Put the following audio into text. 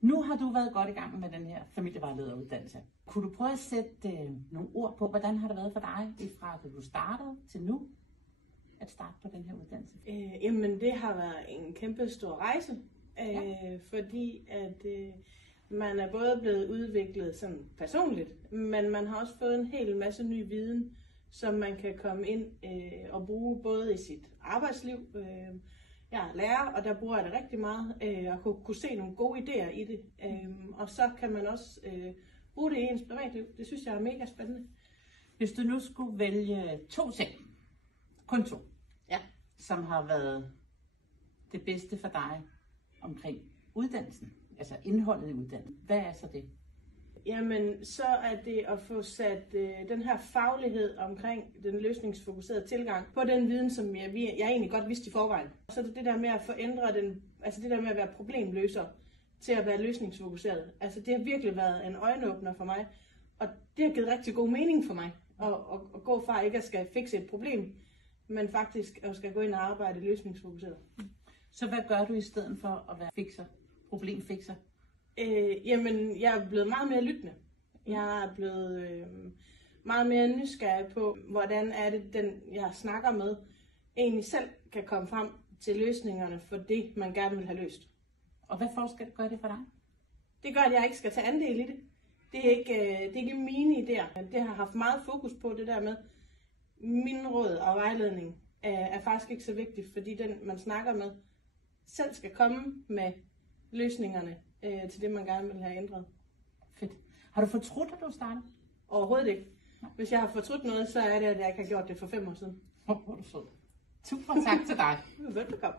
Nu har du været godt i gang med den her familievejlederuddannelse. Kunne du prøve at sætte nogle ord på, hvordan har det været for dig, fra da du startede til nu, at starte på den her uddannelse? Jamen det har været en kæmpe stor rejse, fordi at man er både blevet udviklet sådan personligt, men man har også fået en hel masse ny viden, som man kan komme ind og bruge både i sit arbejdsliv. Jeg er lærer, og der bruger jeg det rigtig meget, og kunne se nogle gode idéer i det. Og så kan man også bruge det i ens privatliv. Det synes jeg er mega spændende. Hvis du nu skulle vælge 2 ting, kun 2, som har været det bedste for dig omkring uddannelsen, altså indholdet i uddannelsen, hvad er så det? Jamen, så er det at få sat den her faglighed omkring den løsningsfokuserede tilgang på den viden, som jeg egentlig godt vidste i forvejen. Så er det der med at få ændret den, altså det der med at være problemløser til at være løsningsfokuseret. Altså det har virkelig været en øjenåbner for mig, og det har givet rigtig god mening for mig at gå fra ikke at skal fikse et problem, men faktisk at skal gå ind og arbejde løsningsfokuseret. Så hvad gør du i stedet for at være problemfikser? Jamen, jeg er blevet meget mere lyttende. Jeg er blevet meget mere nysgerrig på, hvordan er det, den jeg snakker med, egentlig selv kan komme frem til løsningerne for det, man gerne vil have løst. Og hvad forskel gør det for dig? Det gør, at jeg ikke skal tage andel i det. Det er ikke mine idéer. Det har haft meget fokus på det der med, min råd og vejledning er faktisk ikke så vigtigt, fordi den, man snakker med, selv skal komme med løsningerne til det, man gerne vil have ændret. Fedt. Har du fortrudt, at du startede? Overhovedet ikke. Hvis jeg har fortrudt noget, så er det, at jeg ikke har gjort det for 5 år siden. Hvor er du sød. Tusind tak til dig. Velbekomme.